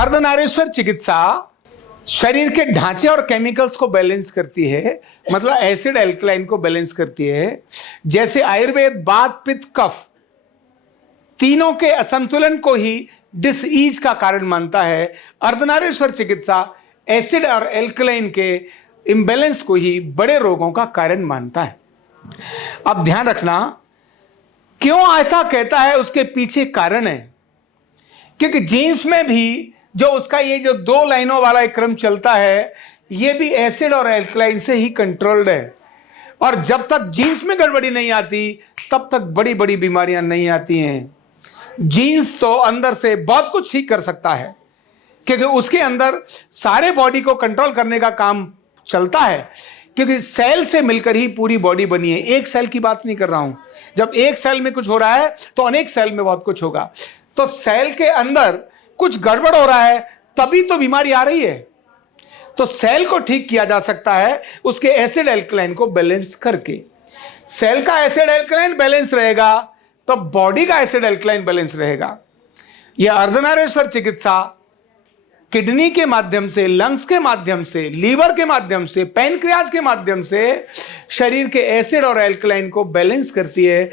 अर्धनारीश्वर चिकित्सा शरीर के ढांचे और केमिकल्स को बैलेंस करती है, मतलब एसिड एल्कलाइन को बैलेंस करती है। जैसे आयुर्वेद वात पित्त कफ तीनों के असंतुलन को ही डिसईज का कारण मानता है, अर्धनारीश्वर चिकित्सा एसिड और एल्कलाइन के इम्बैलेंस को ही बड़े रोगों का कारण मानता है। अब ध्यान रखना, क्यों ऐसा कहता है उसके पीछे कारण है, क्योंकि जीन्स में भी जो उसका ये जो 2 लाइनों वाला एक क्रम चलता है, ये भी एसिड और एल्कलाइन से ही कंट्रोल्ड है। और जब तक जीन्स में गड़बड़ी नहीं आती तब तक बड़ी बड़ी बीमारियां नहीं आती हैं। जीन्स तो अंदर से बहुत कुछ ठीक कर सकता है, क्योंकि उसके अंदर सारे बॉडी को कंट्रोल करने का काम चलता है, क्योंकि सेल से मिलकर ही पूरी बॉडी बनी है। एक सेल की बात नहीं कर रहा हूं, जब एक सेल में कुछ हो रहा है तो अनेक सेल में बहुत कुछ होगा। तो सेल के अंदर कुछ गड़बड़ हो रहा है तभी तो बीमारी आ रही है। तो सेल को ठीक किया जा सकता है उसके एसिड एल्कलाइन को बैलेंस करके। सेल का एसिड एल्कलाइन बैलेंस रहेगा तो बॉडी का एसिड एल्कलाइन बैलेंस रहेगा। यह अर्धनारीश्वर चिकित्सा किडनी के माध्यम से, लंग्स के माध्यम से, लीवर के माध्यम से, पैनक्रियाज के माध्यम से शरीर के एसिड और एल्कलाइन को बैलेंस करती है।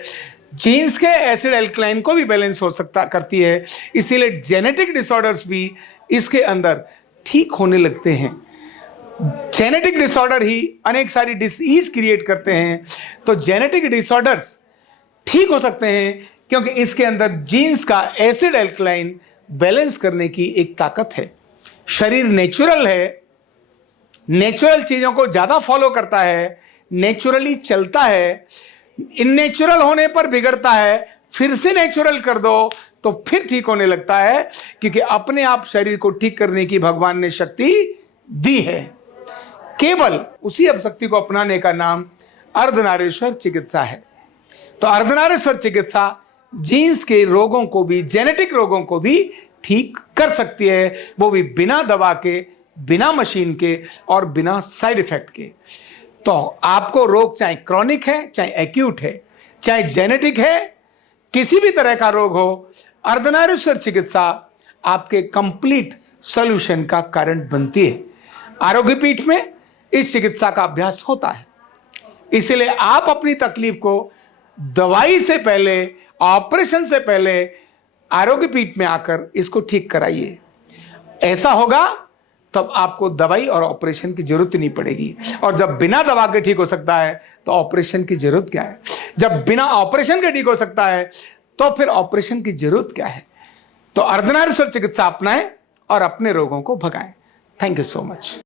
जीन्स के एसिड एल्कलाइन को भी बैलेंस हो सकता करती है। इसीलिए जेनेटिक डिसऑर्डर्स भी इसके अंदर ठीक होने लगते हैं। जेनेटिक डिसऑर्डर ही अनेक सारी डिसीज क्रिएट करते हैं। तो जेनेटिक डिसऑर्डर्स ठीक हो सकते हैं क्योंकि इसके अंदर जीन्स का एसिड एल्कलाइन बैलेंस करने की एक ताकत है। शरीर नेचुरल है, नेचुरल चीजों को ज्यादा फॉलो करता है, नेचुरली चलता है। इननेचुरल होने पर बिगड़ता है, फिर से नेचुरल कर दो तो फिर ठीक होने लगता है, क्योंकि अपने आप शरीर को ठीक करने की भगवान ने शक्ति दी है। केवल उसी शक्ति को अपनाने का नाम अर्धनारीश्वर चिकित्सा है। तो अर्धनारीश्वर चिकित्सा जीन्स के रोगों को भी, जेनेटिक रोगों को भी ठीक कर सकती है, वो भी बिना दवा के, बिना मशीन के और बिना साइड इफेक्ट के। तो आपको रोग चाहे क्रॉनिक है, चाहे एक्यूट है, चाहे जेनेटिक है, किसी भी तरह का रोग हो, अर्धनारीश्वर चिकित्सा आपके कंप्लीट सॉल्यूशन का कारण बनती है। आरोग्य पीठ में इस चिकित्सा का अभ्यास होता है। इसलिए आप अपनी तकलीफ को दवाई से पहले, ऑपरेशन से पहले आरोग्य पीठ में आकर इसको ठीक कराइए। ऐसा होगा तब आपको दवाई और ऑपरेशन की जरूरत नहीं पड़ेगी। और जब बिना दवा के ठीक हो सकता है तो ऑपरेशन की जरूरत क्या है? जब बिना ऑपरेशन के ठीक हो सकता है तो फिर ऑपरेशन की जरूरत क्या है? तो अर्धनारीश्वर चिकित्सा अपनाएं और अपने रोगों को भगाएं। Thank you so much.